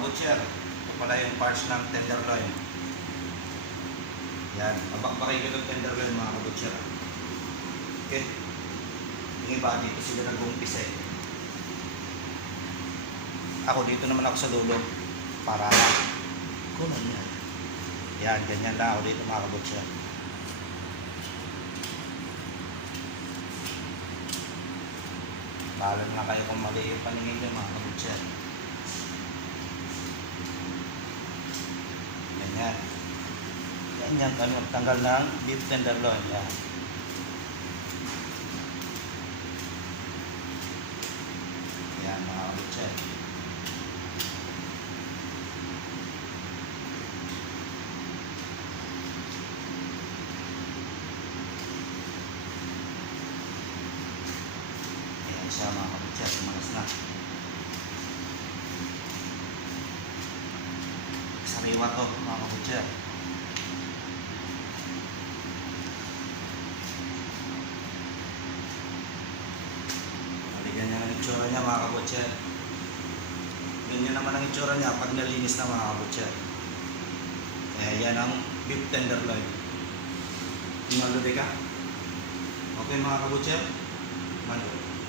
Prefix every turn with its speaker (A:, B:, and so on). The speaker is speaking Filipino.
A: kabutcher. Ito pala yung parts ng tenderloin. Yan. Mabakbakay ko ng tenderloin mga kabutcher. Okay. Yung iba dito sila nag-umpisa eh. Ako dito naman ako sa dulo para kunan yan. Yan, ganyan lang ako dito mga kabutcher. Bahala na kayo kung mali yung paningin nyo mga kabutcher. Ganyan. Ganyan kami magtanggal ng beef tenderloin. Yan. Yan mga kabutcher. Ayan siya mga kabutcher. Tumalas na. Sariwa to mga kabutcher. Niya mga kabutcher. Ganyan naman ang itsura niya pag nalinis na mga kabutcher. Kaya yan ang beef tenderloin. Maludi ka? Okay mga kabutcher? Maludi.